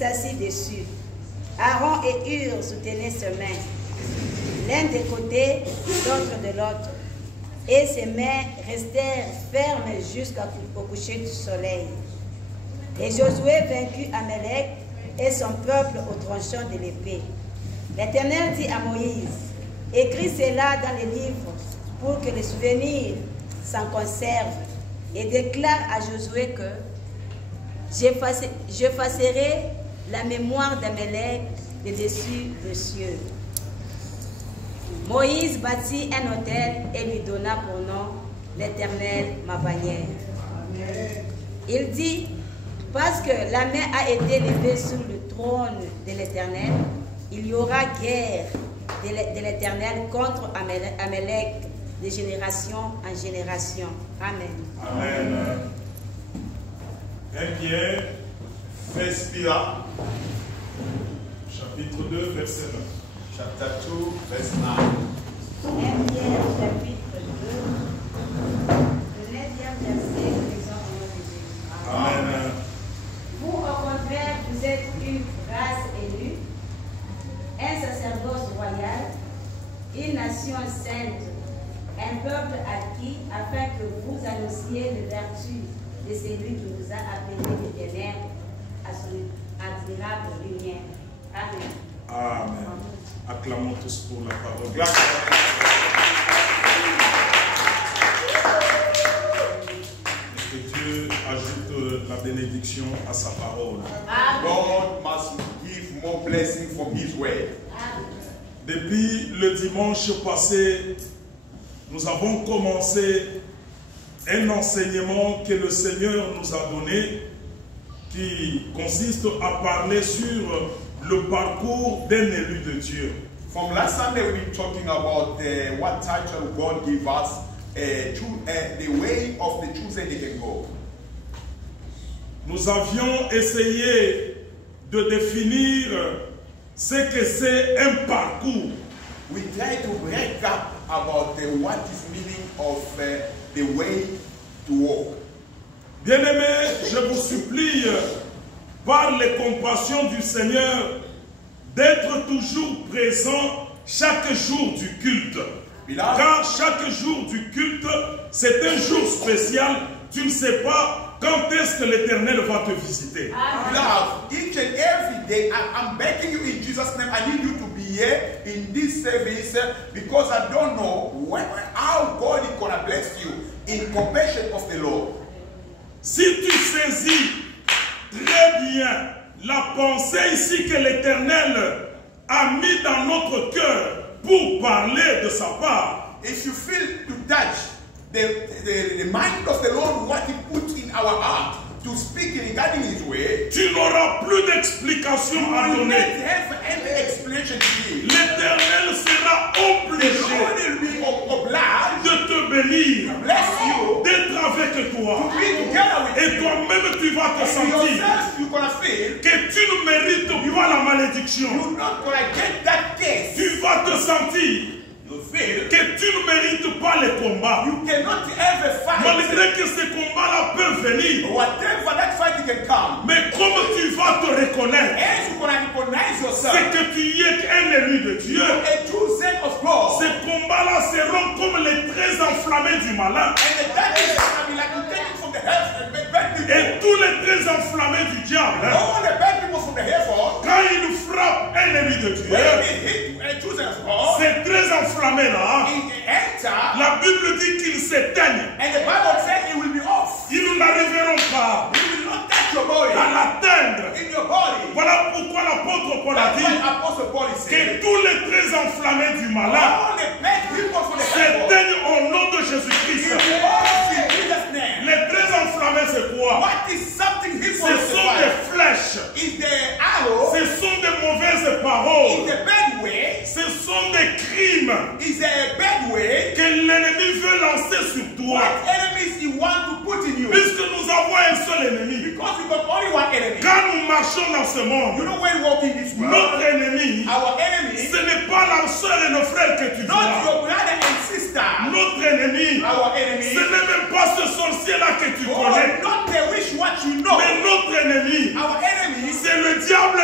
s'assit dessus. Aaron et Hur soutenaient ses mains, l'un des côtés, l'autre de l'autre, et ses mains restèrent fermes jusqu'au coucher du soleil. Et Josué vaincut Amalek et son peuple au tranchant de l'épée. L'Éternel dit à Moïse, écris cela dans les livres pour que les souvenirs s'en conservent, et déclare à Josué que j'effacerai la mémoire d'Amalek de dessus des cieux. Moïse bâtit un autel et lui donna pour nom l'Éternel, ma bannière. Il dit, parce que la main a été levée sur le trône de l'Éternel, il y aura guerre de l'Éternel contre Amalek de génération en génération. Amen. Amen. 1 Pierre, respira, chapitre 2, verset 9. Chapter 2, verse 9. 1 Pierre, chapitre 2, le 9e verset, l'exemple au nom de Jésus. Amen. Vous, au contraire, vous êtes une race élue, un sacerdoce royal, une nation sainte, un peuple acquis, afin que vous annonciez les vertus de celui qui vous a appelés des ténèbres à son admirable lumière. Amen. Amen. Acclamons tous pour la parole. Grâce que Dieu ajoute la bénédiction à sa parole. God must give more blessing from His word. Depuis le dimanche passé, nous avons commencé un enseignement que le Seigneur nous a donné qui consiste à parler sur le parcours d'un élu de Dieu. From last Sunday, we've been talking about what title God gave us, the way of the chosen they can go. Nous avions essayé de définir ce que c'est un parcours. We try to break up about what is meaning of the way to walk. Bien-aimés, je vous supplie, par les compassions du Seigneur, d'être toujours présent chaque jour du culte. Car chaque jour du culte, c'est un jour spécial. Tu ne sais pas quand est-ce que l'Éternel va te visiter. Beloved, each and every day, I'm begging you in Jesus' name, I need you to be here in this service because I don't know how God is going to bless you in compassion of the Lord. Si tu saisis très bien la pensée ici que l'Éternel a mis dans notre cœur pour parler de sa part, if you feel to touch the mind of the Lord, what He put in our heart to speak regarding His way, tu n'auras plus d'explication à you donner. don't have any explanation to give. L'Éternel sera The obligé Lord will be obliged de te bénir, to bless you, d'être avec to toi. be together with Et you. toi-même, tu vas te And sentir yourself, you're going to feel que tu ne mérites pas la malédiction. you're not going to get that case. Tu vas te sentir You feel que tu ne mérites pas les combats. you cannot ever fight. Malgré que ces combats-là peuvent venir. Whatever that fight can come. Mais comme tu vas te reconnaître, As you're going to recognize c'est yourself, que tu es un élu de Dieu. a chosen of God. Ces combats-là seront comme les traits enflammés du malin. And that is going to be like you take it from the heaven, bad people. Et tous les traits enflammés du diable, All the bad people from the heaven, quand il frappe un élu de Dieu, when they hit a chosen of God, ces traits enflammés-là, it enter, la Bible dit qu'ils s'éteignent. and the Bible says it will be off. Ils n'arriveront pas You will not touch your body, à l'atteindre. in your body. Voilà pourquoi l'apôtre Paul a That's dit why Apostle Paul is que saying, tous les traits enflammés du malin all the bad people from the heaven, s'éteignent au nom de it Jésus-Christ. will be off in Jesus' name. Les traits enflammés, c'est quoi? What is something Ce hateful in the sont des Bible? flèches. Is the arrow, Ce sont des mauvaises is paroles. the bad way, Ce sont des crimes is a bad way. que l'ennemi veut lancer sur toi. What enemy enemies he wants to put in you. Puisque nous avons un seul ennemi. Because we got only one enemy. Quand nous marchons dans ce monde, You know when we walk in this world, notre ennemi, our enemy, ce n'est pas la sœur et le frère que tu not vois. your brother and sister. Notre ennemi, Our enemy, ce n'est même pas ce sorcier-là que tu oh, connais. not the wish what you know. Mais notre ennemi, Our enemy c'est le diable